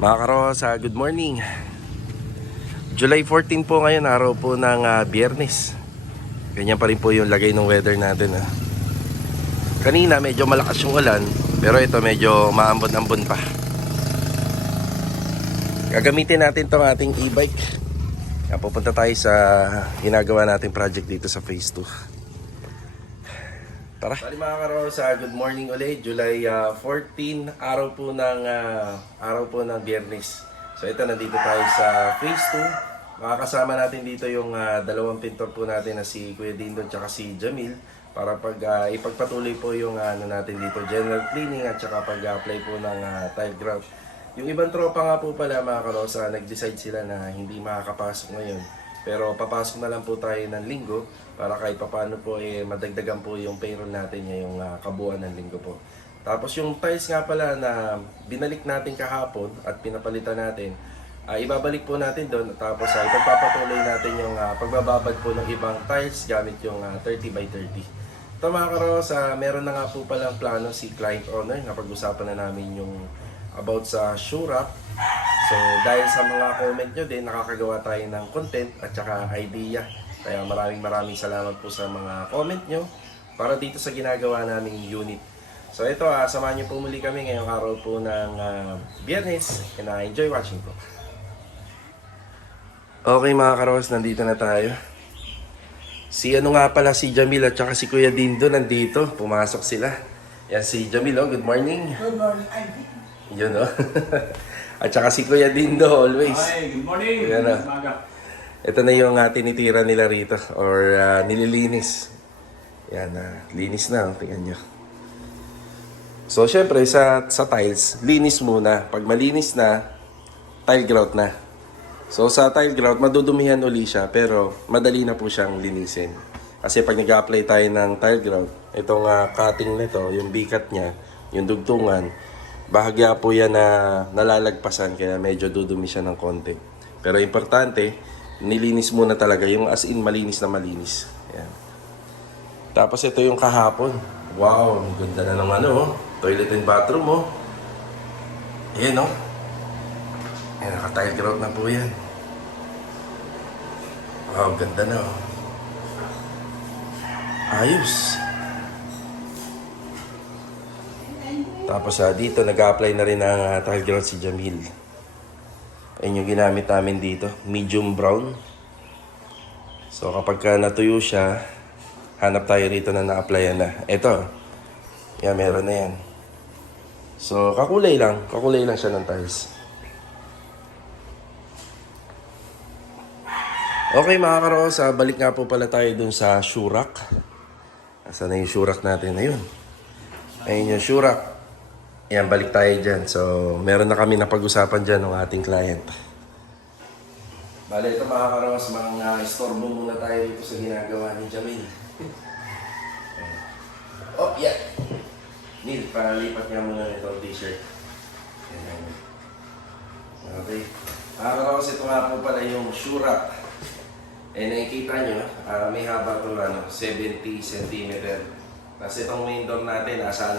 Mga karosa, good morning. July 14 po ngayon, araw po ng Biyernes. Ganyan pa rin po yung lagay ng weather natin. Kanina medyo malakas yung ulan, pero ito medyo maambon-ambon pa. Gagamitin natin tong ating e-bike. Pupunta tayo sa ginagawa nating project dito sa phase 2. Tara. Bali mga karosa, good morning ulit. July 14, araw po ng Biyernes. So ito, nandito tayo sa phase 2. Makakasama natin dito yung dalawang pintor po natin na si Kuya Dindon at si Jamil para ipagpatuloy po yung natin dito, general cleaning at saka pag-apply po ng tile grout. Yung ibang tropa nga po pala mga karosa, nag-decide sila na hindi makakapasok ngayon. Pero papasok na lang po tayo ng linggo para kahit papaano po madagdagan po yung payroll natin ngayong kabuuan ng linggo po. Tapos yung tiles nga pala na binalik natin kahapon at pinapalitan natin, ibabalik po natin doon. Tapos ipagpapatuloy natin yung pagbababad po ng ibang tiles gamit yung 30 by 30. Ito mga karos, meron na nga po palang plano si client owner na pag-usapan na namin yung about sa Shurap. So dahil sa mga comment nyo din, nakakagawa tayo ng content at saka idea. Kaya maraming salamat po sa mga comment nyo para dito sa ginagawa naming unit. So ito, samahan nyo po muli kami ngayong araw po ng Biyernes, and enjoy watching po. Okay mga karos, nandito na tayo. Si si Jamil at saka si Kuya Dindo nandito, pumasok sila. Yan si Jamil, good morning. Good morning, Ivy. Yun At saka si Kuya Dindo always. Hi, good morning. Yan Ito na yung tinitira nila rito or nililinis. Yan, linis na, tingnan nyo. So syempre sa tiles, linis muna. Pag malinis na, tile grout na. So sa tile grout, madudumihan uli siya pero madali na po siyang linisin. Kasi pag nag-apply tayo ng tile grout, itong cutting nito, yung bikat niya, yung dugtungan, bahagya po yan na nalalagpasan kaya medyo dudumi siya ng konti. Pero importante, nilinis muna talaga yung as in malinis na malinis. Ayan. Tapos ito yung kahapon. Wow, ang ganda na ng toilet and bathroom Ayan Ayan, naka-tile grout na po yan. Wow, ganda na Ayos. Tapos dito nag-apply na rin ng tile grout si Jamil. Ayun yung ginamit namin dito, medium brown. So kapag natuyo siya, hanap tayo rito na na-applyan na. Ito, yan, meron na yan. So kakulay lang siya ng tiles. Okay mga karos, balik nga po pala tayo dun sa Shurap. Nasaan na yung Shurap natin? Ayun yung Shurap. Ayan, balik tayo dyan. So, meron na kami napag-usapan dyan ng ating client. Bale, ito mga karos, mga istorbo muna tayo dito sa ginagawa ni Jamil. Yeah. Neil, lipat nga muna itong t-shirt. Okay. Mga karos, ito nga po pala yung Shurap. Nakikita nyo, may haba ito 70 cm. Kasi itong main door natin, nasa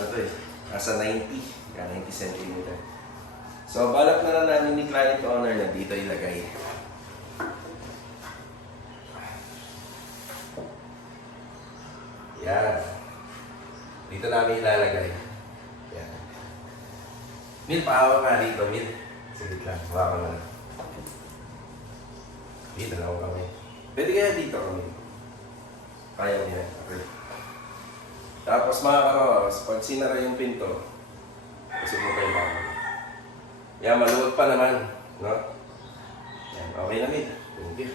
nasa 90. 90 cm. So, balak na lang namin ni client owner na dito ilagay. Yan. Dito namin ilalagay. Yan. Mil, pahawa nga dito, Mil. Sige lang, hawa ka na. Dito na ako kami. Pwede kaya dito kami. Kaya niya. Okay. Tapos mga karos, pag sinara yung pinto, kasi mo kayo mga. Yan, maluwag pa naman. No? Yan, okay na Mil. Thank you.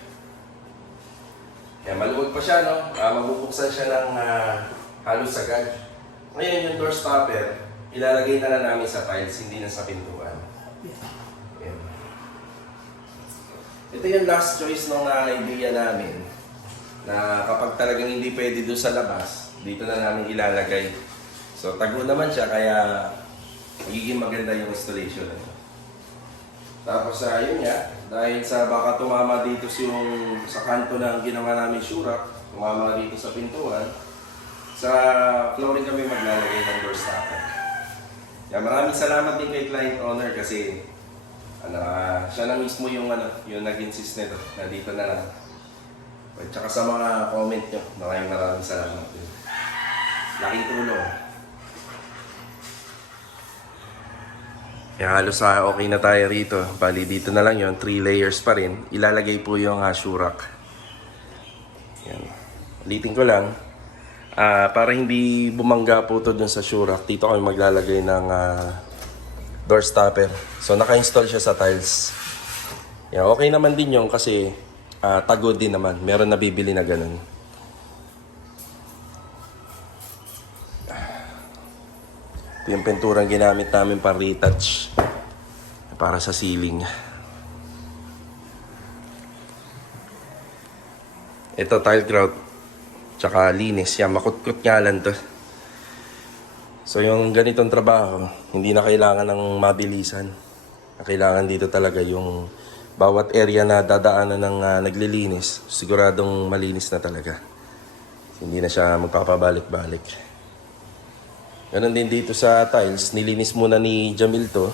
Yan, maluwag pa siya, no? Mabubuksan siya ng halos agad. Ngayon yung door stopper, ilalagay na lang namin sa tiles, hindi na sa pintuan. Yan. Ito yung last choice ng idea namin na kapag talagang hindi pwede doon sa labas, dito na namin ilalagay. So tago naman siya kaya magiging maganda yung installation. Tapos yun nga, dahil sa baka tumama dito sa kanto ng ginawa namin Shurap, tumama dito sa pintuan, sa flooring kami maglalagay ng door stopper. Maraming salamat din kay client owner kasi Siya na mismo yung yung nag-insist nito. Nandito na lang. At saka sa mga comment nyo, maraming salamat din. Laking tulong. Kaya halos okay na tayo rito. Bali dito na lang yon, 3 layers pa rin. Ilalagay po yung shurak. Yan. Ulitin ko lang. Para hindi bumangga po ito dun sa shurak, dito kami maglalagay ng door stopper. So naka-install siya sa tiles. Yan. Okay naman din yun kasi tagod din naman. Meron nabibili na ganun. Ito yung pinturang ginamit namin para retouch. Para sa ceiling. Ito tile grout. Tsaka linis. Yan, makutkot nga lang to. So yung ganitong trabaho, hindi na kailangan ng mabilisan. Kailangan dito talaga yung bawat area na dadaanan ng naglilinis, siguradong malinis na talaga. Hindi na siya magpapabalik-balik. Ganon din dito sa tiles, nilinis muna ni Jamil to.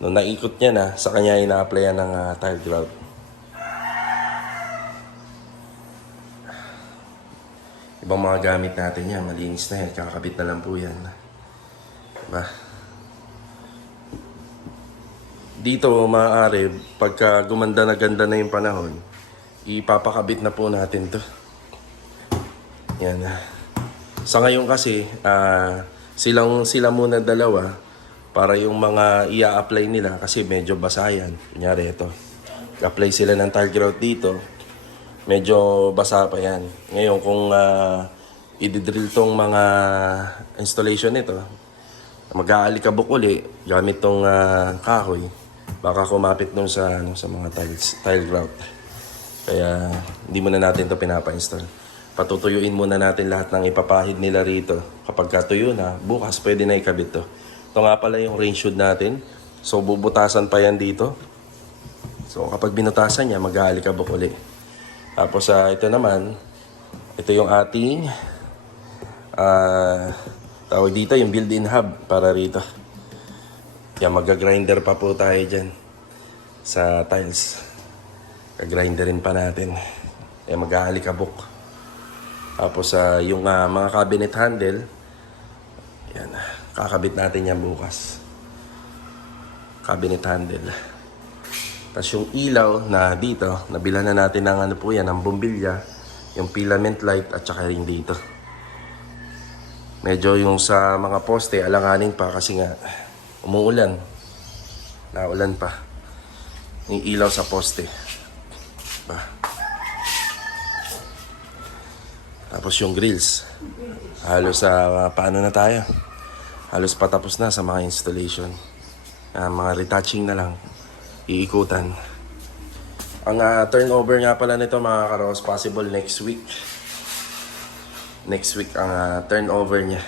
Nung naikot niya na, sa kanya ina-applyan ng tile grout. Ibang mga gamit natin yan, malinis na yan, kakabit na lang po yan. Diba? Dito, maaari, pagka gumanda na ganda na yung panahon, ipapakabit na po natin to. Yan. Sa ngayon kasi, sila muna dalawa para yung mga ia-apply nila kasi medyo basa yan. Kunyari ito, apply sila ng tile grout dito, medyo basa pa yan. Ngayon kung i-drill tong mga installation nito, mag-aalikabok uli gamit tong kahoy, baka kumapit nun sa mga tile grout. Kaya hindi muna natin to pinapa-install. Patutuyuin muna natin lahat ng ipapahid nila rito. Kapag katuyo na, bukas pwede na ikabit to. Ito nga pala yung rain shoot natin. So bubutasan pa yan dito. So kapag binutasan niya, mag-aalikabok uli. Tapos ito naman, ito yung ating tawag dito yung built-in hub para rito. Yan, mag-grinder pa po tayo dyan sa tiles. Gagrinderin pa natin. Yan, mag-aalikabok. Tapos yung mga cabinet handle, yan, kakabit natin yan bukas. Cabinet handle. Tapos yung ilaw na dito, nabilan na natin ng po yan, ng bombilya, yung filament light at saka rin dito. Medyo yung sa mga poste, alanganin pa kasi nga umuulan. Naulan pa. Yung ilaw sa poste. Ba? Tapos yung grills. Halos paano na tayo? Halos patapos na sa mga installation. Mga retouching na lang. Iikutan. Ang turnover nga pala nito mga karos, possible next week. Next week ang turnover niya.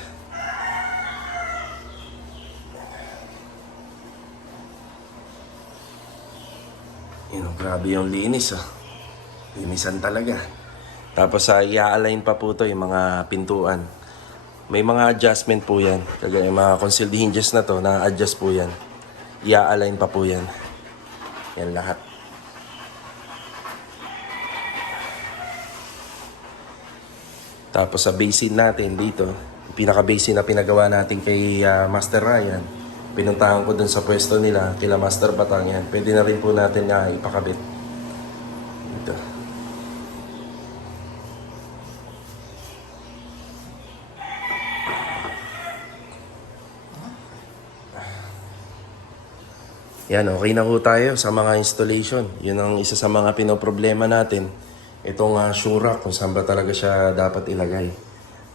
Grabe yung linis. Linisan talaga. Tapos i-align pa po ito yung mga pintuan. May mga adjustment po yan. Kagaya yung mga concealed hinges na to, na-adjust po yan. I-align pa po yan. Yan lahat. Tapos sa basin natin dito, yung pinaka-basin na pinagawa natin kay Master Ryan, pinuntahan ko dun sa pwesto nila, kila Master Batang yan. Pwede na rin po natin ipakabit. Dito. Yan, okay na po tayo sa mga installation. Yun ang isa sa mga pinoproblema natin. Itong shurak, kung saan ba talaga siya dapat ilagay.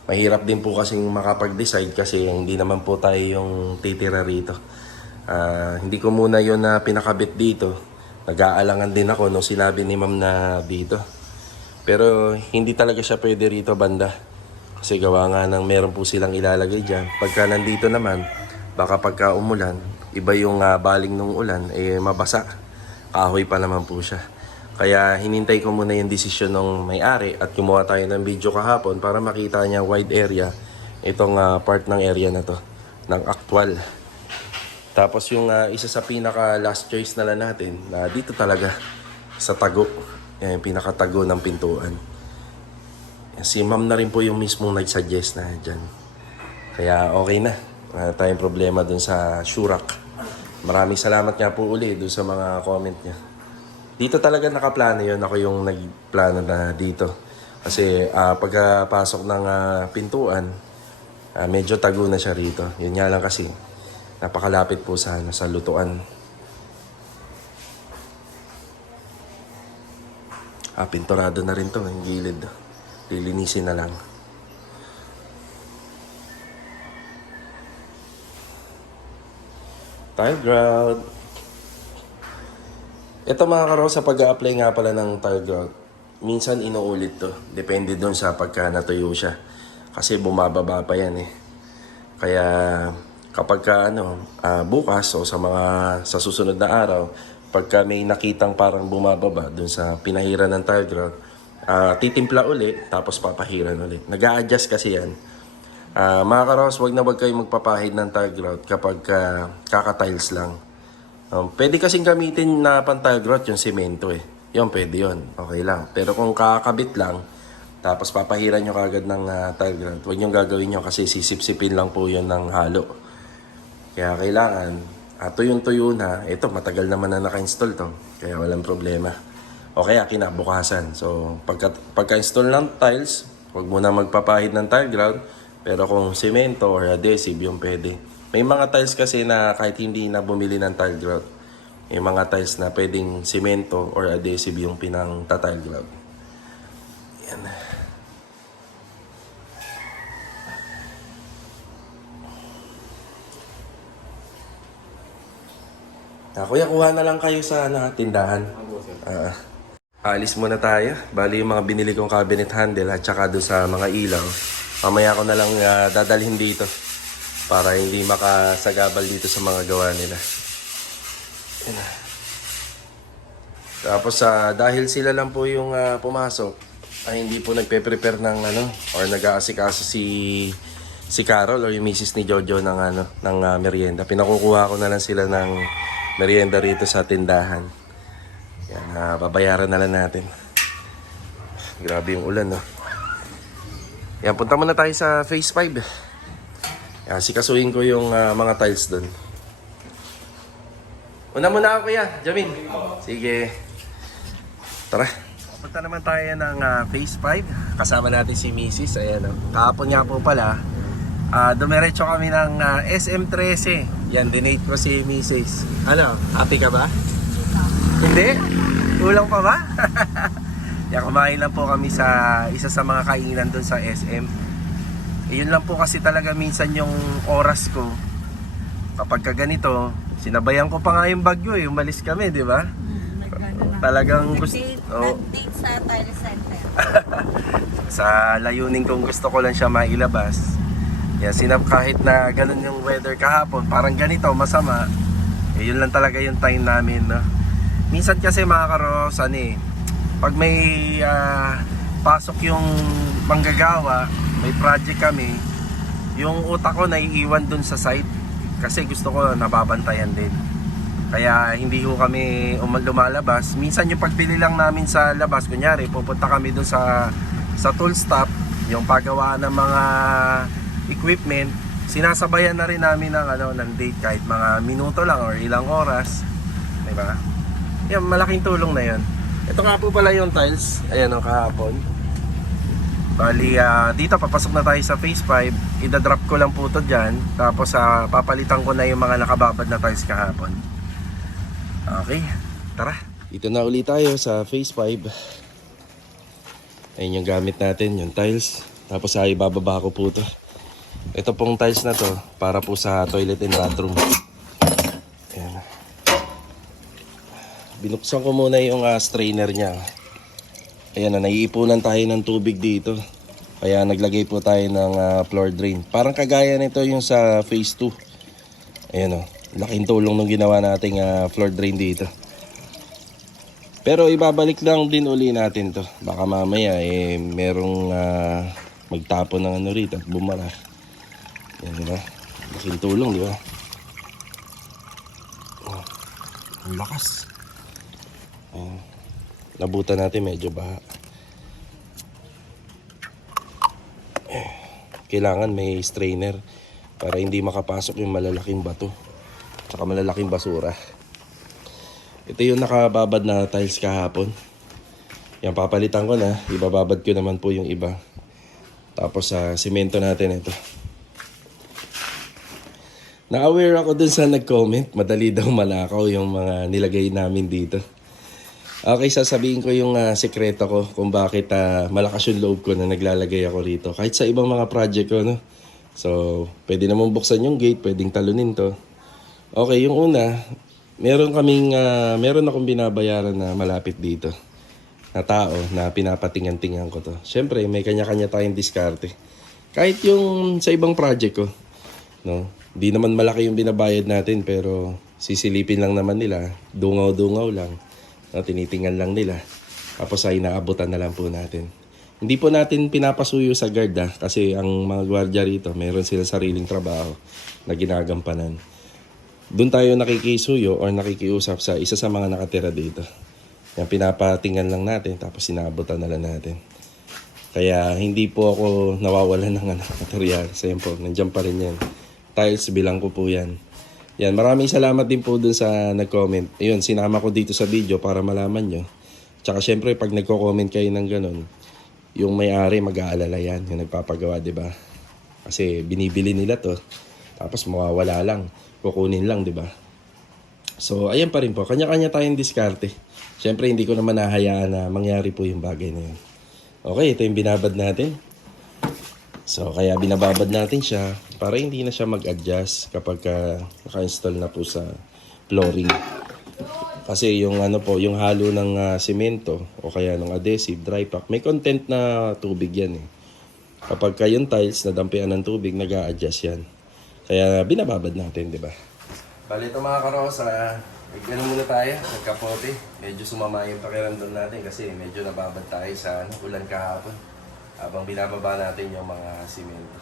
Mahirap din po kasing makapag-decide kasi hindi naman po tayo yung titira rito. Hindi ko muna yun na pinakabit dito. Nag-aalangan din ako nung sinabi ni ma'am na dito. Pero hindi talaga siya pwede rito banda. Kasi gawa nga ng meron po silang ilalagay dyan. Pagka nandito naman, baka pagka umulan, iba yung baling ng ulan, mabasa. Kahoy pa naman po siya. Kaya hinintay ko muna yung desisyon ng may-ari at kumuha tayo ng video kahapon para makita niya wide area itong part ng area na to, ng actual. Tapos yung isa sa pinaka last choice na lang natin, na dito talaga sa tago. Yan yung pinakatago ng pintuan. Si ma'am na rin po yung mismong nag-suggest na dyan. Kaya okay na. Wala tayong problema dun sa Shurak. Maraming salamat nga po uli dun sa mga comment niya. Dito talaga nakaplano yun. Ako yung nagplano na dito. Kasi pagkapasok ng pintuan, medyo tago na siya rito. Yun nga lang kasi, napakalapit po sa lutuan. Pinturado na rin to, yung gilid. Lilinisin na lang. Tile grout. Ito mga karo, sa pag-a-apply nga pala ng tile grout, minsan inuulit to. Depende dun sa pagka natuyo siya. Kasi bumababa pa yan eh. Kaya kapag bukas o sa susunod na araw, pagka may nakitang parang bumababa dun sa pinahiran ng tile grout, titimpla uli, tapos papahiran uli. Nag-a-adjust kasi yan. Mga karos, wag kayong magpapahid ng tile grout kapag kaka-tiles lang. Pwede kasing gamitin na pang-tile grout yung semento eh. Yun, pwede yun. Okay lang. Pero kung kakabit lang, tapos papahiran nyo kagad ng tile grout, huwag nyo gagawin nyo kasi sisip-sipin lang po yun ng halo. Kaya kailangan, tuyong-tuyo na. Ito, matagal naman na naka-install to. Kaya walang problema. O kaya kinabukasan. So, pagka-install ng tiles, huwag muna magpapahid ng tile grout. Pero kung semento or adhesive, yung pwede. May mga tiles kasi na kahit hindi na bumili ng tile grout, may mga tiles na pwedeng semento or adhesive yung pinang tile grout. Yan. Kuya, kuha na lang kayo sa tindahan. Alis muna tayo. Bali yung mga binili kong cabinet handle at saka doon sa mga ilaw. Mamaya ko na lang dadalhin dito para hindi makasagabal dito sa mga gawa nila. Tapos dahil sila lang po yung pumasok, ay hindi po nagpe-prepare ng or nag-aasikaso si Carol or yung misis ni Jojo ng merienda. Pinakukuha ko na lang sila ng merienda rito sa tindahan. Yan, babayaran na lang natin. Grabe yung ulan, no? Yan, punta muna tayo sa Phase 5. Yan, sikasuhin ko yung mga tiles doon. Una muna ako, kuya. Jamin. Sige. Tara. Punta naman tayo ng Phase 5. Kasama natin si Mrs. Ayan, no? Kahapon nga po pala, dumiretso kami ng SM13. Yan, dinate ko si Mrs. Ano, happy ka ba? Hindi? Kulang pa ba? Yan, kumain lang po kami sa isa sa mga kainan doon sa SM. Yun lang po kasi talaga minsan yung oras ko. Kapag ganito, sinabayan ko pa nga yung bagyo eh. Umalis kami, di ba? Talagang gusto... Nag-date sa Tile Center. Sa layunin kong gusto ko lang siya mailabas. Yan, kahit na ganun yung weather kahapon, parang ganito, masama. Yun lang talaga yung time namin, no? Minsan kasi mga karos, pag may pasok yung manggagawa, may project kami, yung utak ko naiiwan dun sa site kasi gusto ko nababantayan din. Kaya hindi ko kami lumalabas. Minsan yung pagbili lang namin sa labas, kunyari pupunta kami dun sa tool stop, yung paggawa ng mga equipment, sinasabayan na rin namin ng date kahit mga minuto lang or ilang oras, diba? Yan, malaking tulong na yun. Ito nga po pala yung tiles. Ayan o, kahapon. Bali, dito papasok na tayo sa Phase 5. Ida-drop ko lang po ito dyan. Tapos papalitan ko na yung mga nakababad na tiles kahapon. Okay, tara. Dito na ulit tayo sa Phase 5. Ayan yung gamit natin, yung tiles. Tapos ibababa ko po ito. Ito pong tiles na to para po sa toilet and bathroom. Ayan. Binuksan ko muna yung strainer niya. Ayan na, naiipunan tayo ng tubig dito. Kaya naglagay po tayo ng floor drain. Parang kagaya nito yung sa Phase 2. Ayan o, laking tulong nung ginawa nating floor drain dito. Pero ibabalik lang din uli natin to. Baka mamaya merong magtapon ng rito at bumara. Ayan, diba? Laking tulong, diba? Ang lakas. Ayan. Nabutan natin medyo baha. Kailangan may strainer para hindi makapasok yung malalaking bato tsaka malalaking basura. Ito yung nakababad na tiles kahapon. Yan, papalitan ko na. Ibababad ko naman po yung iba. Tapos sa simento natin ito. Na-aware ako dun sa nag-comment. Madali daw malakaw yung mga nilagay namin dito. Okay, sasabihin ko yung sekreto ko kung bakit malakas yung loob ko na naglalagay ako rito. Kahit sa ibang mga project ko, no? So, pwede naman buksan yung gate, pwedeng talunin to. Okay, yung una, meron akong binabayaran na malapit dito na tao na pinapatingan-tingan ko to. Siyempre, may kanya-kanya tayong diskarte. Kahit yung sa ibang project ko, no? Di naman malaki yung binabayad natin pero sisilipin lang naman nila, dungaw-dungaw lang. No, tinitingan lang nila. Tapos ay naabutan na lang po natin. Hindi po natin pinapasuyo sa guard kasi ang mga gwardiya rito, meron silang sariling trabaho na ginagampanan. Doon tayo nakikisuyo or nakikiusap sa isa sa mga nakatira dito. Yan, pinapatingan lang natin tapos sinaabutan na lang natin. Kaya hindi po ako nawawalan ng material. Siyempre, nandiyan pa rin yan. Tiles, bilang ko po yan. Yan, maraming salamat din po dun sa nag-comment. Ayun, sinama ko dito sa video para malaman nyo. Tsaka syempre, pag nagko-comment kayo ng ganun, yung may-ari mag-aalala yan, yung nagpapagawa, di ba? Kasi binibili nila to, tapos mawawala lang, kukunin lang, di ba? So, ayan pa rin po, kanya-kanya tayong diskarte. Syempre, hindi ko naman nahayaan na mangyari po yung bagay na yun. Okay, ito yung binabad natin. So, kaya binababad natin siya para hindi na siya mag-adjust kapag naka-install na po sa flooring. Kasi yung yung halo ng semento o kaya ng adhesive, dry pack, may content na tubig yan eh. Kapag yung tiles nadampian ng tubig, nag-a-adjust yan. Kaya binababad natin, di ba? Bali ito mga karosa, ganun muna tayo, nagkapote. Medyo sumama yung pakiramdam natin kasi medyo nababad tayo sa ulan kahapon. Habang binababa natin yung mga simento.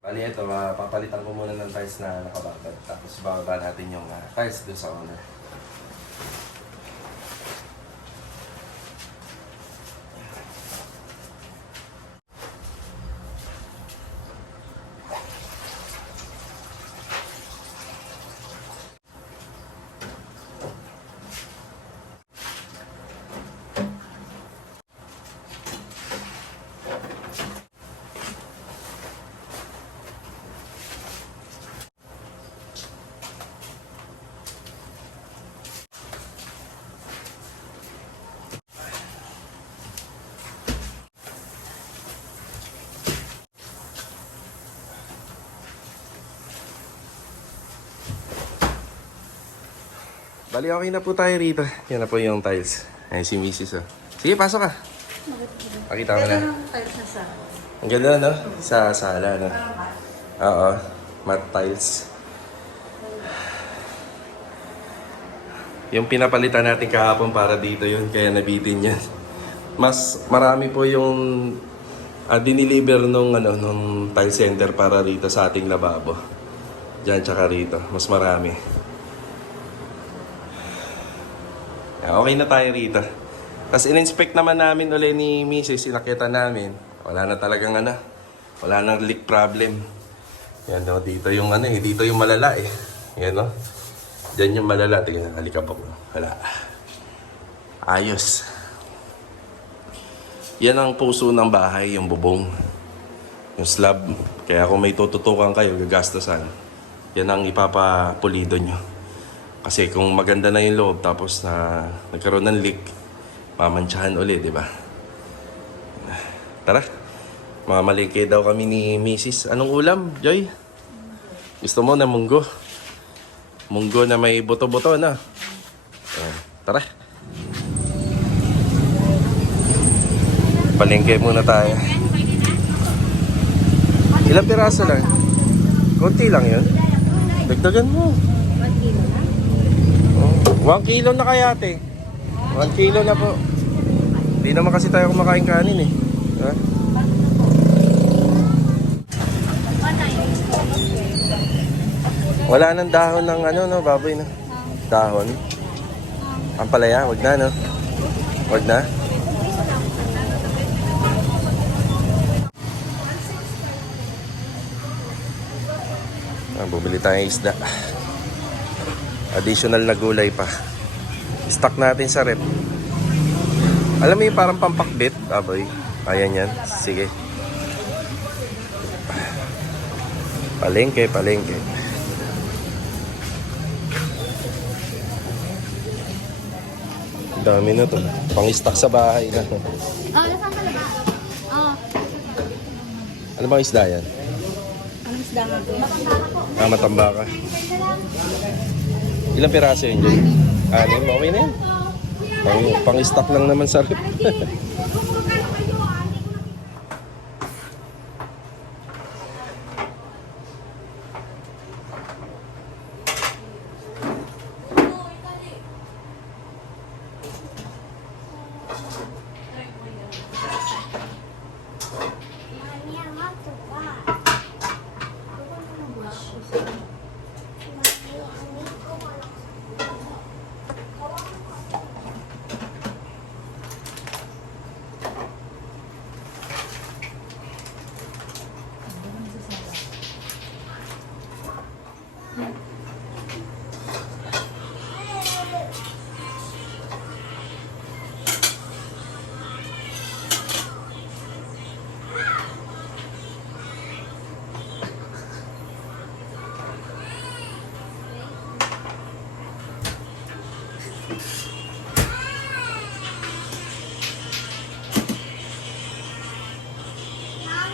Bali ito, papalitan ko muna ng tiles na nakababad. Tapos bababa natin yung tiles doon sa owner. Bali, okay na po tayo rito. Yan na po yung tiles. Ay, si Mrs. Oh. Sige, pasok ka. Pakita mo na. Tiles na sa. Ang ganda, no? Sa sala, no? Oo. Matte tiles. Yung pinapalitan natin kahapon para dito yun, kaya nabitin yan. Mas marami po yung diniliver nung tile center para rito sa ating lababo. Diyan tsaka rito. Mas marami. Okay na tayo rito. Tapos in-inspect naman namin ulit ni Mrs. Sinakita namin. Wala na talagang wala nang leak problem. Yan o, dito yung dito yung malala eh. Yan o. Diyan yung malala. Tingnan, halika po. Wala. Ayos. Yan ang puso ng bahay, yung bubong. Yung slab. Kaya kung may tututukan kayo, gagastosan. Yan ang ipapapulido nyo. Kasi kung maganda na yung loob tapos nagkaroon ng leak, mamantsahan ulit, di ba? Tara, mamalengke daw kami ni Mrs. Anong ulam, Joy? Gusto mo na munggo? Munggo na may buto-buto na. Tara. Palengke muna tayo. Ilang piraso lang? Konti lang yun. Dagdagan mo. 1 kilo na kaya, ate. 1 kilo na po. Hindi naman kasi tayo kumakain kanin eh. Ha? Wala nang dahon ng baboy na. Dahon. Ampalaya, wag na, no? Wag na. Bumili tayong isda. Additional na gulay pa. Stock natin sa rep. Alam mo yung parang pampakbit, aboy. Ayan yan. Sige. Palengke. Dami na to. Pang-stock sa bahay na. Nasaan ka na ba? Ano bang isda yan? Anong isda mo po? Matambaka. Ilang piraso yun dyan? 6. Okay na yan. Pang-stock lang naman sa rep.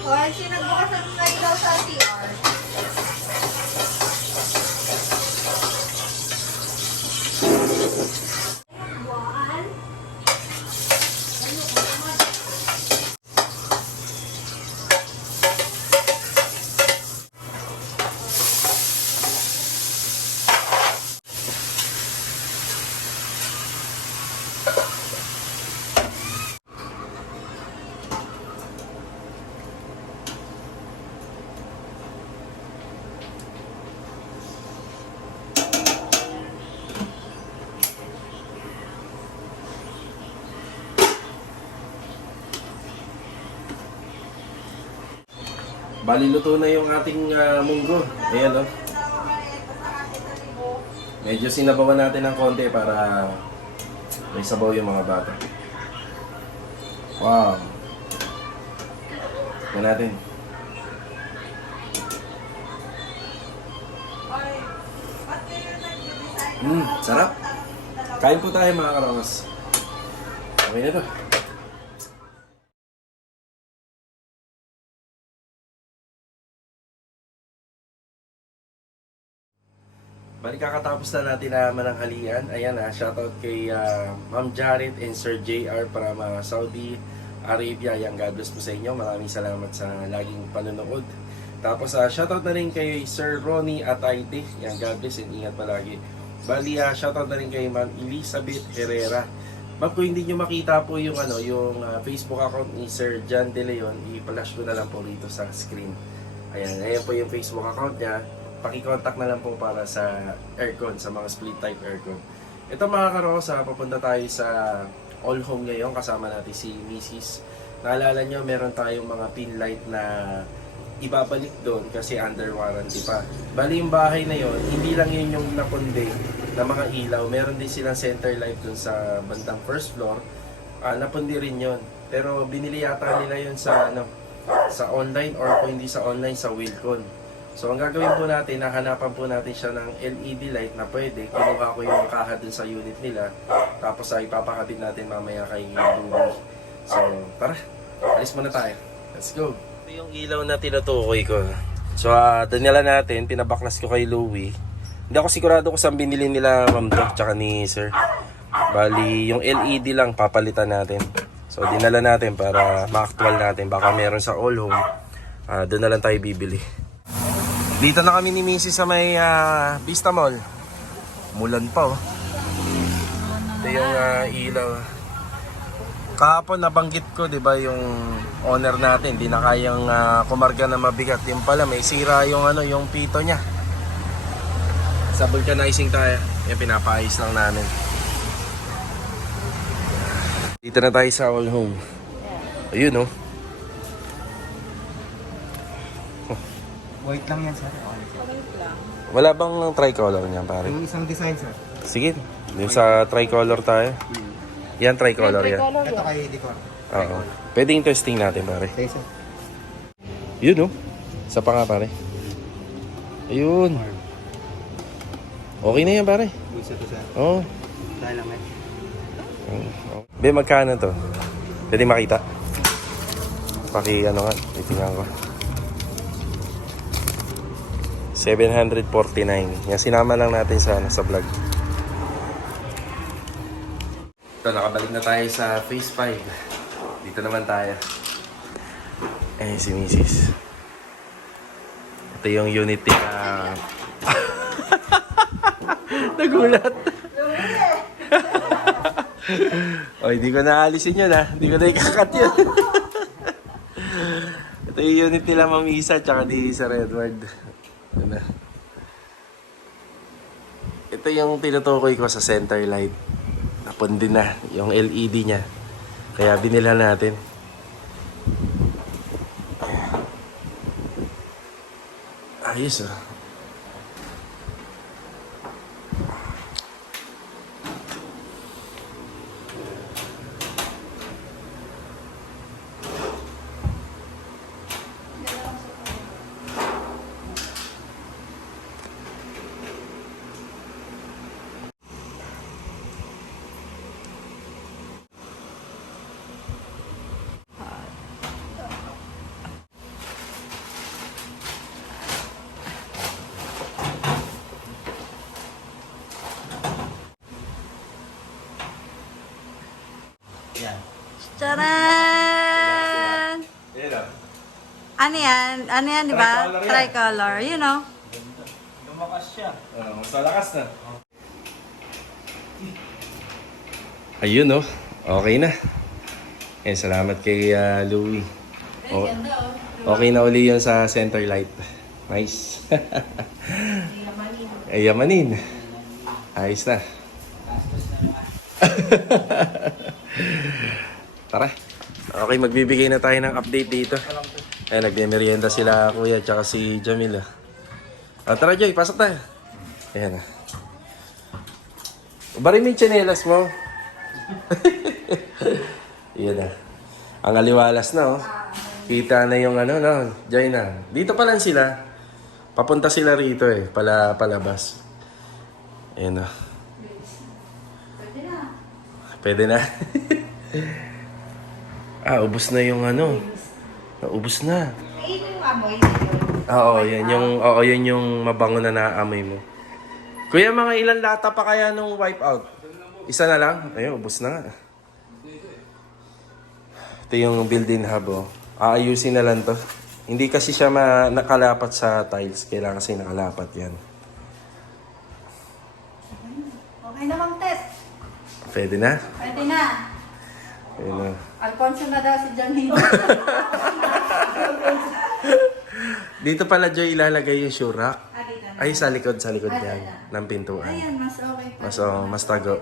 Or sinagbukas na tayo daw sa CR. Bali, luto na yung ating munggo. Ayan, oh. Medyo sinabawan natin ng konti para may sabaw yung mga bata. Wow. Tignan natin. Sarap. Kain po tayo mga karawas. Okay na to. Bali, kakatapos na natin na mananghalian. Ayan shoutout kay Ma'am Jared and Sir JR from Saudi Arabia. Ayan, God bless po sa inyo. Maraming salamat sa laging panonood. Tapos shoutout na rin kay Sir Ronnie at Aite. Ayan, God bless and ingat palagi. Bali, shoutout na rin kay Ma'am Elizabeth Herrera. Ma'am, kung hindi nyo makita po yung, yung Facebook account ni Sir John De Leon, i-flash ko na lang po rito sa screen. Ayan po yung Facebook account niya. Paki-contact na lang po para sa aircon, sa mga split type aircon. Ito mga karosa, papunta tayo sa All Home ngayon. Kasama natin si Mrs. Naalala nyo, meron tayong mga pin light na ibabalik doon kasi under warranty pa. Bali yung bahay na yon, hindi lang yun yung napunde na mga ilaw. Meron din silang center light doon sa bandang first floor. Napundi rin yon. Pero binili yata nila yun sa, sa online or kung hindi sa online, sa Wilcon. So ang gagawin po natin, hahanapan po natin siya ng LED light na pwede. Kinuha ko yung kaha dun sa unit nila. Tapos ipapakabit natin mamaya kay Louie. So tara, alis muna tayo. Let's go. Ito yung ilaw na tinutukoy ko. So dinala natin, pinabaklas ko kay Louie. Hindi ako sigurado kung saan binili nila Ma'am Doc tsaka ni Sir. Bali yung LED lang papalitan natin. So dinala natin para ma-actual natin. Baka meron sa All Home. Doon na lang tayo bibili. Dito na kami ni Mrs. sa may Vista Mall. Mulan pa oh. Ito yung ilaw. Kahapon nabanggit ko, 'di ba, yung owner natin, di na kayang kumarga na mabigat. Yung pala may sira yung yung pito niya. Sa vulcanizing tayo. Yan, pinapaayos lang namin. Dito na tayo sa all home. Ayun, oh. White lang yan, sir. Okay, sir. Wala bang tricolor niyan, pare? Yung isang design, sir. Sige, yung sa tricolor tayo. Yan, tricolor yan. Ito kay Decor. Oo. Pwedeng testing natin, pare. Okay, sir. Yun, oh. Isa pa nga, pare. Ayun. Okay na yan, pare. Isa to, sir. Oo. Dahil lang, Be, magkano to? Pwede makita? Ano nga, itingnan ko. 749. Yan, sinama lang natin sa vlog. Ito, nakabalik na tayo sa Phase 5. Dito naman tayo. Eh, si Mrs. Ito yung unit na... Nagulat. O, hindi ko naalisin yun, ha. Hindi ko na ikakat yun. Ito yung unit nila Ma'am Isa tsaka di sa Redward. Ano? Ito yung tinutukoy ko sa center light. Napundin na yung LED niya. Kaya binila natin. Ayos, ah. Yan. Charan! Yan, ah. Ano yan? Ano yan, di ba? Tricolor yan. Tricolor. You know? Lumakas siya. Mas malakas na. Ayun, oh. Okay na. Eh, salamat kay Louie. Oh, okay na uli yun sa center light. Nice. Ay, yamanin. Ayos na. Tara. Okay, magbibigay na tayo ng update dito. Ay, nagme-merienda sila kuya at si Jamil. Tara Joy, pasok tayo. Ayan na. Bari mo yung tsinelas mo. Ayan na. Ang aliwalas na, oh. Kita na yung ano, no? Joy na. Dito pa lang sila. Papunta sila rito eh. Palabas. Ayan na. Pwede na. Ubos na yung ano. Ubos na. Ito yung amoy. Oo, yan yung mabango na naamoy mo. Kuya, mga ilan lata pa kaya nung wipe out? Isa na lang? Ayun, ubos na nga. Ito yung built-in hub, oh. Aayusin na lang to. Hindi kasi siya nakalapat sa tiles. Kailangan kasi nakalapat yan. Okay na, Ma'am Tess. Pwede na? Pwede na. Ayun na. Alfonso na daw si Janine. Dito pala, Joy, ilalagay yung shoe rack. Dito na. Ay, sa likod yan. na. Ng pintuan. Ayan, mas okay pa. Mas tago.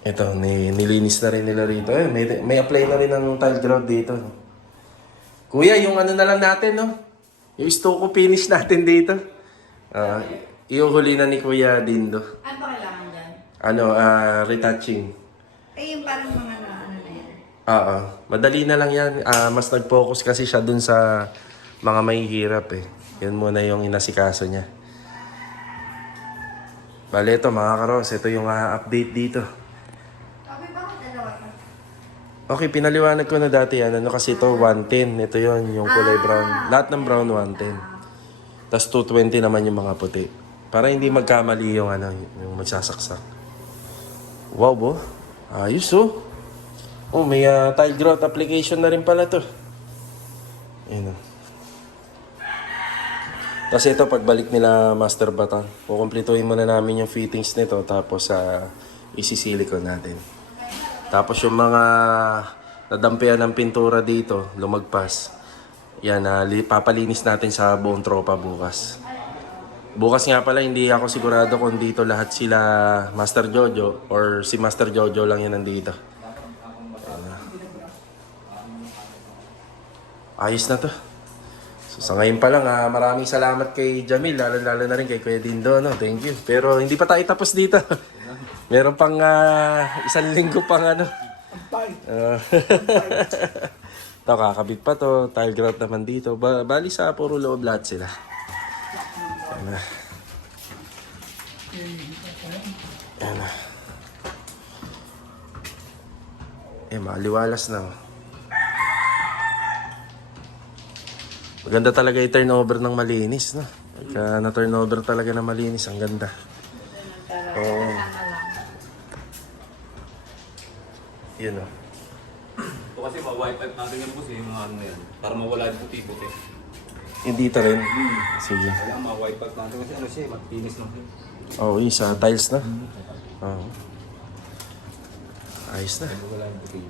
Ito, nilinis na rin nila rito. Eh, may apply na rin ng tile grout dito. Kuya, yung ano na lang natin, no? Yung stucco finish natin dito. Iuhuli na ni Kuya Dindo. Ano ba kailangan dyan? Retouching. Yung parang mga ano na yan. Madali na lang yan. Mas nag-focus kasi siya dun sa mga mahihirap eh. Yun muna yung inasikaso niya. Bale, ito mga karos. Ito yung update dito. Okay, bakit dalawa ka? Okay, pinaliwanag ko na dati yan. Ano kasi ito, 110. Ito yon yung kulay brown. Lahat ng brown, 110. Tapos 220 naman yung mga puti. Para hindi magkamali yung yung magsasaksak. Wow, bo. Ayos, oh. Oh, may tile grout application na rin pala to. Ayan, oh. Tapos ito, pagbalik nila Master Baton, kukumplituhin muna namin yung fittings nito, tapos isisilikon natin. Tapos yung mga nadampian ng pintura dito, lumagpas, yan, papalinis natin sa buong tropa bukas. Bukas nga pala, hindi ako sigurado kung dito lahat sila Master Jojo or si Master Jojo lang yan nandito. Ayos na to. So, sa ngayon pa lang, maraming salamat kay Jamil, lalo na rin kay Kuya Dindo, no? Thank you. Pero hindi pa tayo tapos dito. Meron pang isang linggo pang ano. Ito, kakabit pa to. Tile grout naman dito. Bali sa puro loob lahat sila. Ayan na. Ayan na. Maliwalas na. Maganda talaga yung turnover ng malinis, no? Pagka na-turnover talaga ng malinis, ang ganda. Oo. Yun, no? Ito kasi ma-wipe out natin yan kasi yung mga ano na yan. Para mawala yung puti-puti. Yung dito rin. Sige. Kaya ma-wipe out natin kasi ano siya, matinis lang siya. Oo, yung sa tiles na. Oo. Ayos na. Wala yung puti.